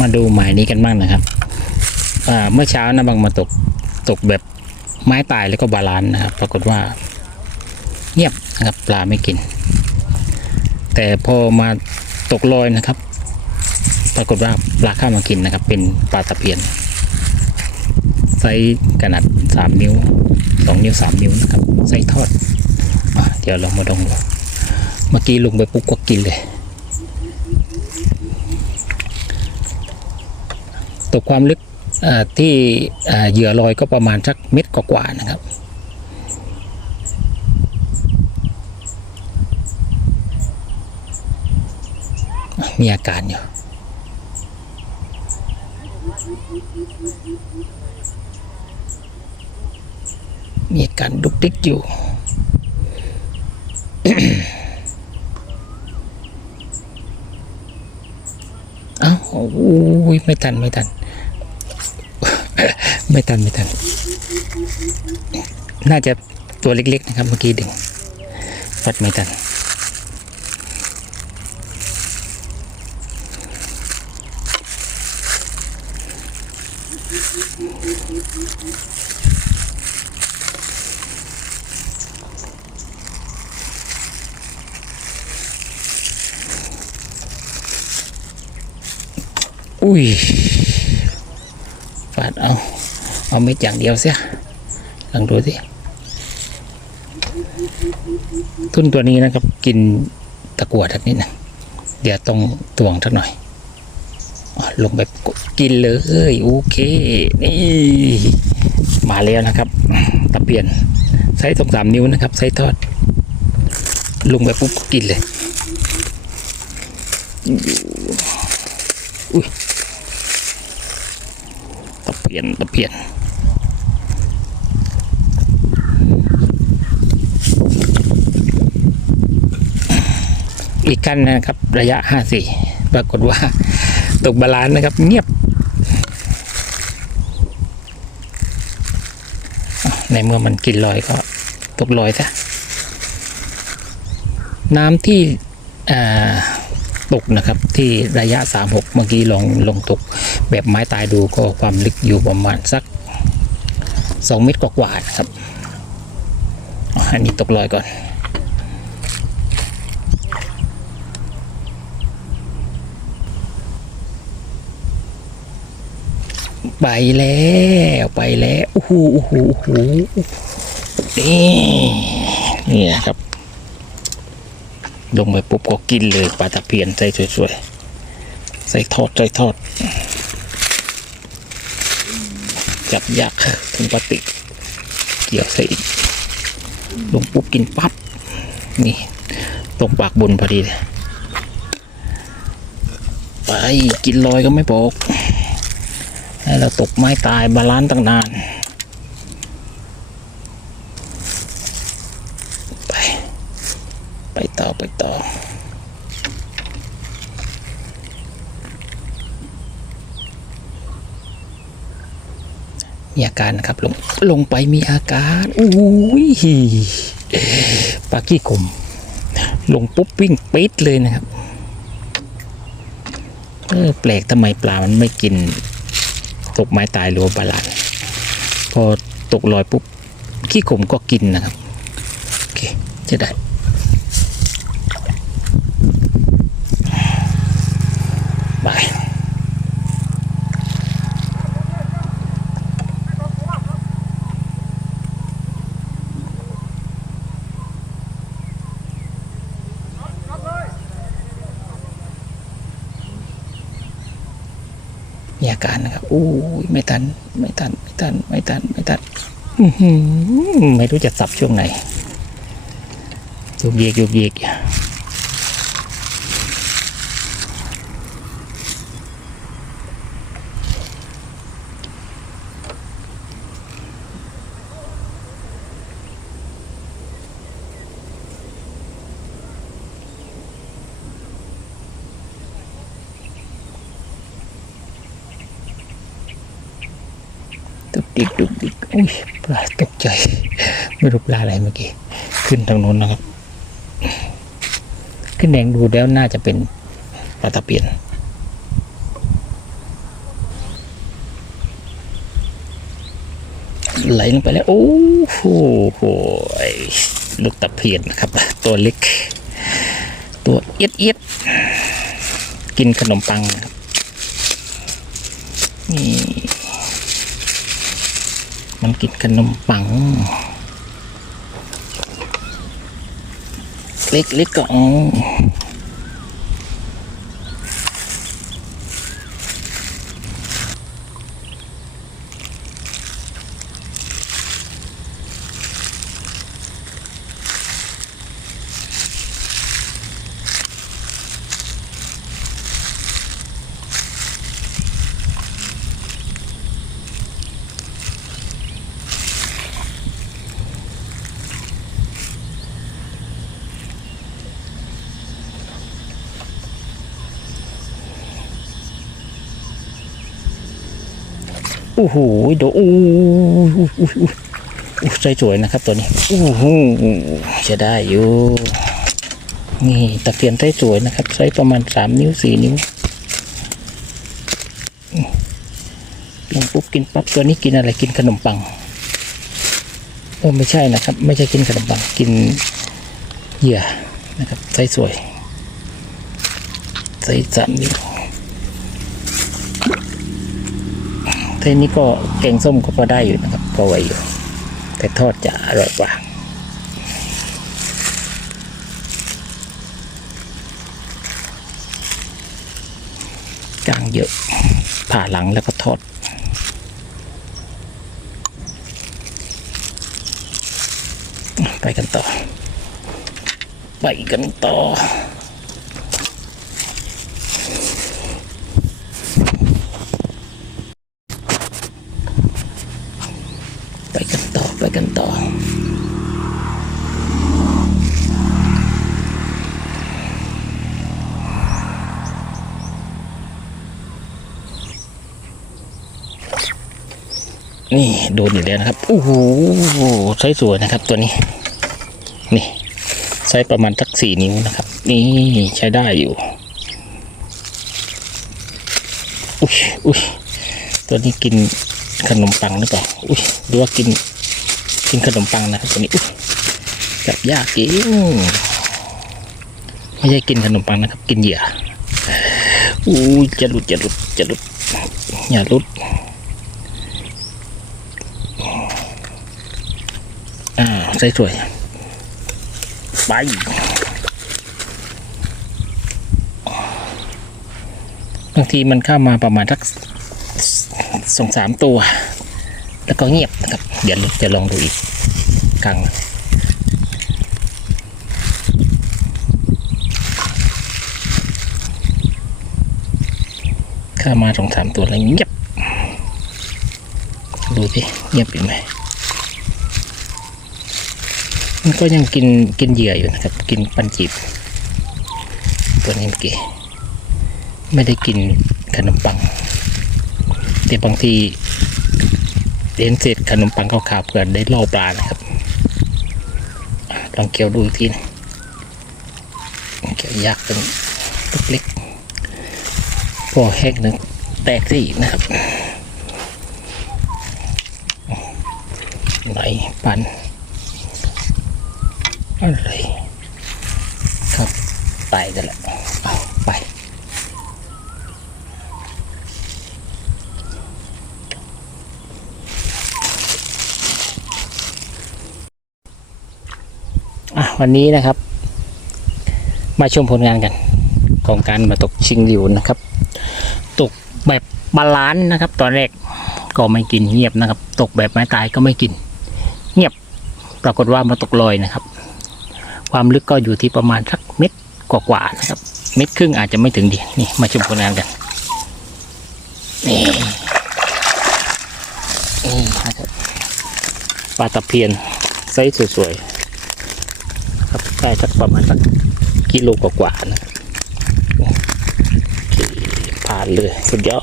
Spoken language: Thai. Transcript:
มาดูหมายนี้กันบ้างนะครับเมื่อเช้านะบางมาตกตกแบบไม้ตายแล้วก็บาลานนะครับ ปรากฏว่า เงียบนะครับปลาไม่กิน แต่พอมาตกลอยนะครับ ปรากฏว่าปลาเข้ามากินนะครับ เป็นปลาตะเพียนไซส์ขนาดสามนิ้วสองนิ้วสามนิ้วนะครับไซส์ทอดอเดี๋ยวเรามาดองดูเมื่อกี้ลุงไปปุ๊บก็กินเลย ตกความลึกที่เหยื่อลอยก็ประมาณสักเม็ดกว่าๆนะครับมีอาการอยู่มีอาการดุกดิกอยู่ เอ้าโอ้ยไม่ทัน ไม่ทัน ไม่ทันไม่ทัน น่าจะตัวเล็กๆนะครับเมื่อกี้ดึงฟัดไม่ทันอุ้ยฟาดเอา เอาไม่อย่างเดียวเสียลองดูสิทุนตัวนี้นะครับ กินตะกั่วทักนิดนะเดี๋ยวต้องตวงทักหน่อยลงไปกดกินเลยโอเค นี่ มาแล้วนะครับ ตะเพียนไซส์สองสามนิ้วนะครับไซส์ทอด ลงไปปุ๊บกินเลยอุ้ยตะเพียนตะเพียน อีกกันนะครับ ระยะ 54 ปรากฏว่า ตกบาลานนะครับ เงียบ ในเมื่อมันกินลอยก็ตกลอยซะน้ำที่ตกนะครับที่ระยะ 36 เมื่อกี้ลองลงตกแบบไม้ตายดูก็ความลึกอยู่ประมาณสัก 2 เมตรกว่าๆนะครับอันนี้ตกลอยก่อน ไปแล้วไปแล้วโอ้โหโอ้โหโอ้โหนี่นี่นะครับ ลงไปปุ๊บก็กินเลยปลาตะเพียนใส่สวยๆใส่ทอดใส่ทอด จับยากถึงปลาติก เกี่ยวใส่อีกลงปุ๊บกินปั๊บนี่ตรงปากบนพอดีเลยไปกินลอยก็ไม่บอก ให้เราตกไม้ตายบาลานซ์ตั้งนานไปไปต่อไปต่อมีอาการนะครับลงลงไปมีอาการอุ้ยปลากี้กลมลงปุ๊บวิ่งปิดเลยนะครับเออแปลกทำไมปลามันไม่กิน ตกไม้ตายหรือว่าบาลานซ์พอตกลอยปุ๊บขี้ขมก็กินนะครับ โอเค จะได้ มีอาการนะครับอู้ยไม่ทัน ไม่ทัน ไม่ทัน ไม่ทัน ไม่ทันอื้อหือไม่รู้จะสับช่วงไหนยุบเยกยุบเยก ดิกดุกดิกอุ้ยปลาตกใจ ไม่รู้ปลาอะไรเมื่อกี้ ขึ้นทางโน้นนะครับ ขึ้นแดงดูแล้วน่าจะเป็นปลาตะเพียนไหลลงไปแล้ว โอ้โหลูกตะเพียนครับ ตัวเล็ก ตัวเอียดเอียดกินขนมปังนี่ มันกินขนมปัง เล็กเล็กก็อ๋อ อ้โหโอ้โหโอ้โหโอ้โหโอ้โหใจสวยนะครับตัวนี้โอ้โหจะได้อยู่ นี่ตะเพียนไส้สวยนะครับไซส์ประมาณสามนิ้วสี่นิ้วกินปุ๊บกินปั๊บตัวนี้กินอะไรกินขนมปังโอ้ไม่ใช่นะครับ ไม่ใช่กินขนมปังกินเหยื่อนะครับไส์สวยไส์สามนิ้ว เทนี้ก็แกงส้มก็พอได้อยู่นะครับพอไหวอยู่ แต่ทอดจะอร่อยกว่ากลางเยอะ ผ่าหลังแล้วก็ทอดไปกันต่อ ไปกันต่อ ไปกันต่อ ไปกันต่อ นี่โดนอีกแล้วนะครับโอ้โหไซส์สวยนะครับตัวนี้ นี่ไซส์ประมาณสักสี่นิ้วนะครับ นี่ใช้ได้อยู่อุ้ยอุ้ยตัวนี้กินขนมปังหรือเปล่าอุ้ยดูว่ากิน กินขนมปังนะครับตัวนี้อุ้ยจับยากจริงไม่ใช่กินขนมปังนะครับ กินเหยื่ออู้จะหลุดจะหลุดจะหลุดอย่าหลุดอ่าใส่สวยไปบางทีมันเข้ามาประมาณสักสองสามตัว แล้วก็เงียบนะครับ เดี๋ยวจะลองดูอีกครั้งข้ามาสองสามตัวแล้วเงียบ ดูสิเงียบอยู่ไหมมันก็ยังกินกินเหยื่ออยู่นะครับ กินปันจีบ ตัวนี้เมื่อกี้ไม่ได้กินขนมปัง แต่บางที เห็นเศษขนมปังขาวๆเพื่อได้ล่อปลานะครับ ลองเกี่ยวดูอีกทีนะเกี่ยวยากเป็นเล็กๆพอแห้งนึงแตกซะอีกนะครับไหนปันอะไรครับไปกันแล้วเอาไป อะ วันนี้นะครับ มาชมผลงานกันของการมาตกชิงหลิวนะครับ ตกแบบบาลานซ์นะครับ ตอนแรกก็ไม่กินเงียบนะครับ ตกแบบไม้ตายก็ไม่กิน เงียบปรากฏว่ามาตกลอยนะครับ ความลึกก็อยู่ที่ประมาณสักเม็ดกว่าๆนะครับ เม็ดครึ่งอาจจะไม่ถึงดีนี่มาชมผลงานกันนี่นี่ครับปลาตะเพียนไซส์สวยๆ ได้สักประมาณสักกิโลกว่าๆนะผ่านเลยสุดยอ